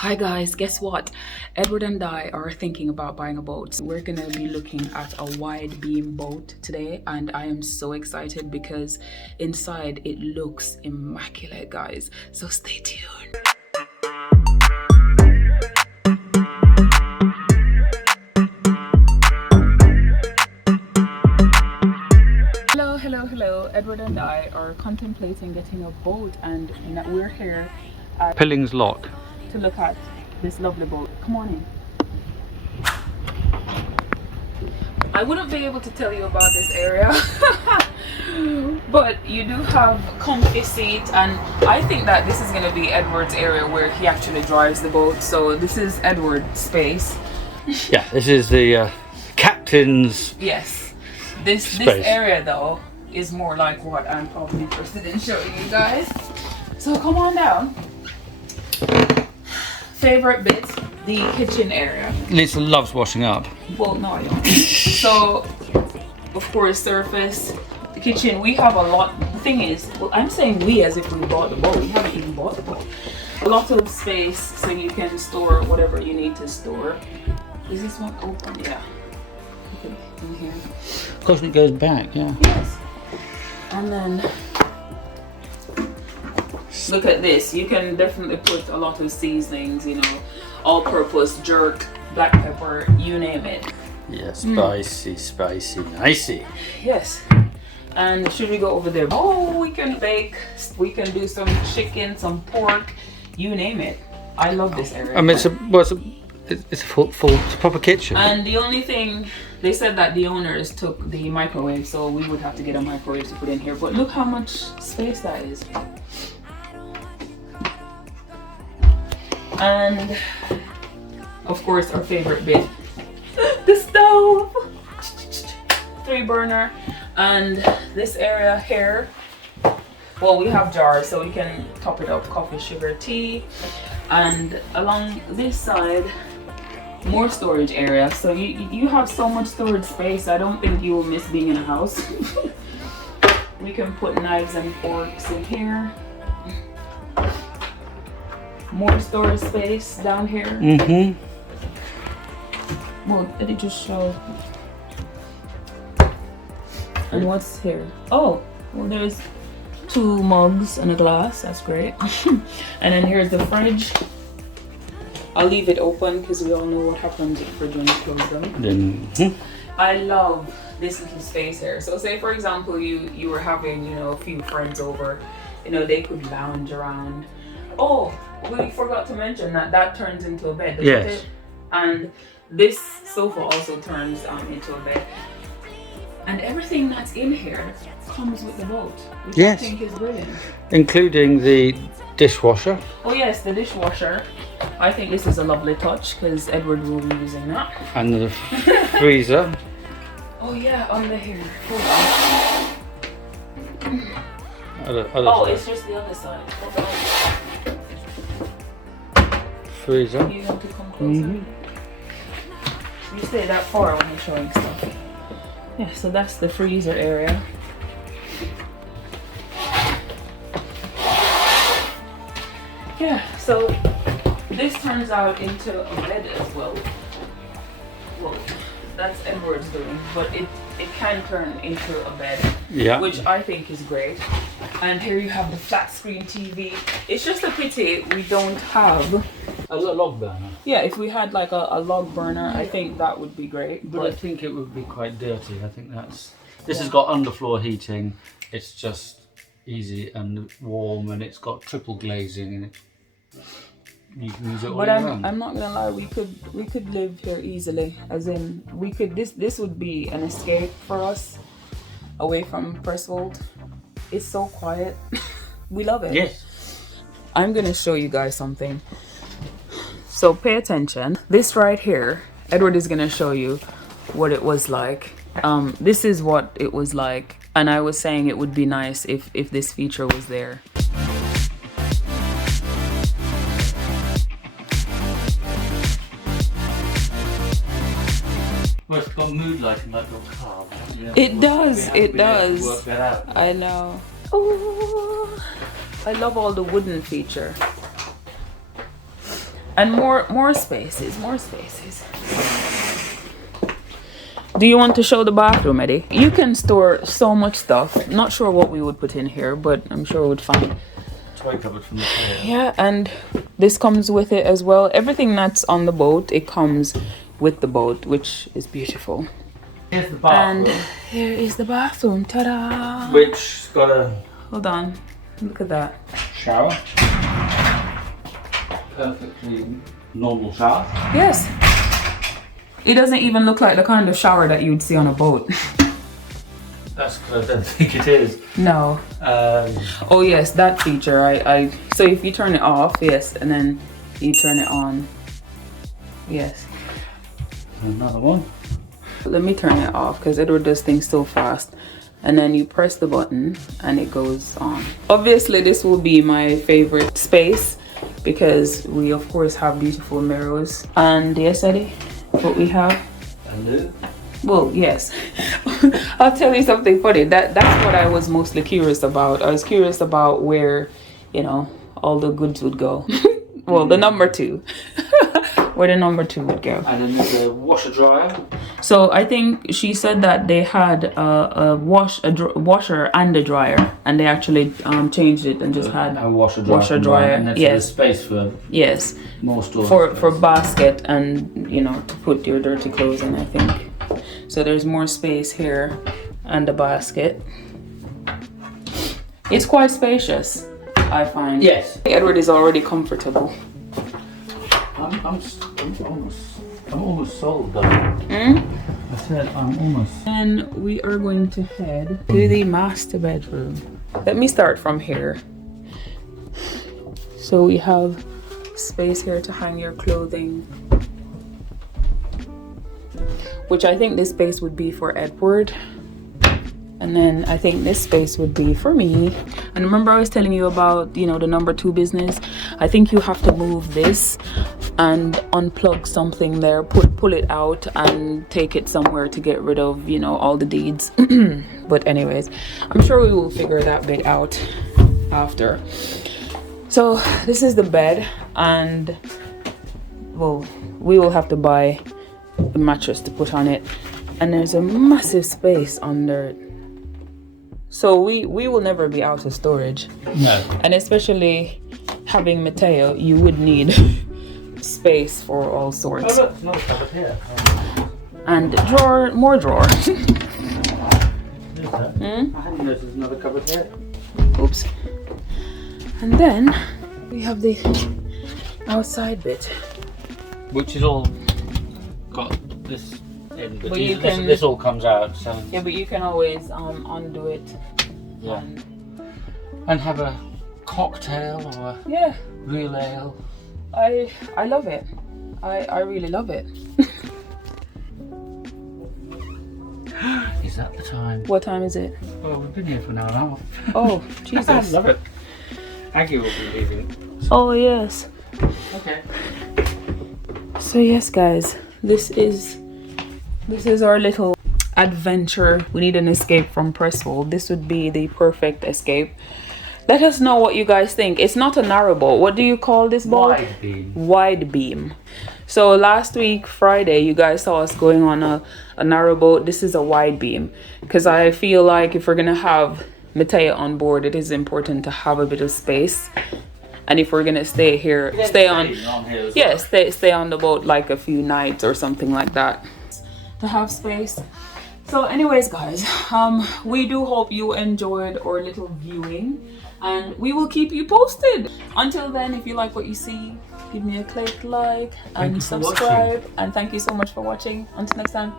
Hi guys, guess what? Edward and I are thinking about buying a boat. We're gonna be looking at a wide beam boat today, and I am so excited because inside it looks immaculate, guys. So stay tuned. Hello. Edward and I are contemplating getting a boat, and we're here at Pillings Lock to look at this lovely boat. Come on in. I wouldn't be able to tell you about this area but you do have comfy seat, and I think that this is going to be Edward's area where he actually drives the boat. So this is Edward's space. Yeah, this is the captain's. Yes, this area though is more like what I'm probably interested in showing you guys. So come on down. Favorite bit, the kitchen area. Lisa loves washing up. Well, no, I don't. So, of course, surface, the kitchen. We have a lot. The thing is, well, I'm saying we as if we bought the boat. We haven't even bought the boat. A lot of space so you can store whatever you need to store. Is this one open? Yeah. Okay, in here. Of course, it goes back, yeah. Yes. And then look at this. You can definitely put a lot of seasonings, you know, all-purpose, jerk, black pepper, you name it. Yeah, spicy, nicey. Yes. And should we go over there? Oh, we can bake. We can do some chicken, some pork, you name it. I love this area. I mean, it's a proper kitchen. And the only thing, they said that the owners took the microwave, so we would have to get a microwave to put in here. But look how much space that is. And of course, our favorite bit, the stove, 3-burner. And this area here, well, we have jars so we can top it up, coffee, sugar, tea. And along this side, more storage area. So you have so much storage space. I don't think you will miss being in a house. We can put knives and forks in here. More storage space down here. Mm-hmm. Well, did it just show? And what's here? Oh, well, there's 2 mugs and a glass. That's great. And then here's the fridge. I'll leave it open because we all know what happens with the fridge when you close them. I love this little space here. So say, for example, you were having, you know, a few friends over. You know, they could lounge around. Oh, we forgot to mention that turns into a bed, doesn't it? And this sofa also turns into a bed. And everything that's in here comes with the boat, which I think is brilliant. Including the dishwasher. Oh yes, the dishwasher. I think this is a lovely touch because Edward will be using that. And the freezer. Oh yeah, under here. Hold on. Oh, it's just the other side. Hold on. Freezer. You have to come closer. You stay that far when you're showing stuff. Yeah, so that's the freezer area. Yeah, so this turns out into a bed as well. Well, that's Edward's doing, but it can turn into a bed, which I think is great. And here you have the flat screen TV. It's just a pity we don't have a log burner. Yeah, if we had like a log burner, I think that would be great. But I think it would be quite dirty. I think this has got underfloor heating. It's just easy and warm, and it's got triple glazing in it. You can use it all but year round. I'm not gonna lie, we could live here easily. As in, we could this would be an escape for us away from Presswold. It's so quiet. We love it. Yes. I'm gonna show you guys something. So pay attention. This right here, Edward is gonna show you what it was like. This is what it was like, and I was saying it would be nice if this feature was there. Well, it's got mood lighting like your car. You know, it does. Work that out. I know. Oh, I love all the wooden feature. And more spaces, more spaces. Do you want to show the bathroom, Eddie? You can store so much stuff. Not sure what we would put in here, but I'm sure we would find. Toy cupboard from the tail. Yeah, and this comes with it as well. Everything that's on the boat, it comes with the boat, which is beautiful. Here's the bathroom. And here is the bathroom. Ta-da! Which's got a... Hold on. Look at that. Shower. Perfectly normal shower. Yes. It doesn't even look like the kind of shower that you'd see on a boat. That's good. I don't think it is. No. Oh yes, that feature. So if you turn it off, yes, and then you turn it on. Yes. Another one. Let me turn it off because Edward does things so fast. And then you press the button and it goes on. Obviously this will be my favorite space because we of course have beautiful mirrors. And yes, Eddie, what we have? A loo. Well, yes. I'll tell you something funny. That's what I was mostly curious about. I was curious about where, you know, all the goods would go. Well, the number 2. Where the number 2 would go. And then there's a washer dryer. So I think she said that they had a washer and a dryer, and they actually changed it and just had a washer dryer. And that's yes, space for more storage for basket and, you know, to put your dirty clothes in, I think. So there's more space here and a basket. It's quite spacious, I find. Yes. Edward is already comfortable. I'm almost sold though. I said I'm almost. And we are going to head to the master bedroom. Let me start from here. So we have space here to hang your clothing, which I think this space would be for Edward. And then I think this space would be for me. And remember I was telling you about, you know, the number 2 business. I think you have to move this and unplug something there, pull it out and take it somewhere to get rid of, you know, all the deeds. But anyways, I'm sure we will figure that bit out after. So this is the bed, and well, we will have to buy a mattress to put on it. And there's a massive space under it. So we will never be out of storage. No. And especially having Mateo, you would need space for all sorts. Oh look, another cupboard here. And more drawer. There's that. I hadn't noticed there's another cupboard here. Oops. And then we have the outside bit. Which is all got this in, but you can- this all comes out. So Yeah, but you can always undo it. yeah. And have a cocktail or a Yeah, real ale. I love it. I really love it. Is that the time? What time is it? Well, we've been here for an hour and a half. Oh, I Jesus. love it. Aggie will be leaving. Oh, yes. Okay. So yes, guys, this is our little adventure. We need an escape from Presswold. This would be the perfect escape. Let us know what you guys think. It's not a narrowboat. What do you call this boat? WIDEBEAM. WIDEBEAM. So last week, Friday, you guys saw us going on a narrowboat. This is a WIDEBEAM. Because I feel like if we're going to have Mateo on board, it is important to have a bit of space. And if we're going to stay here, stay on here yes, stay on the boat like a few nights or something like that to have space. So anyways, guys, we do hope you enjoyed our little viewing, and we will keep you posted. Until then, if you like what you see, give me a click like and subscribe, and thank you so much for watching. Until next time.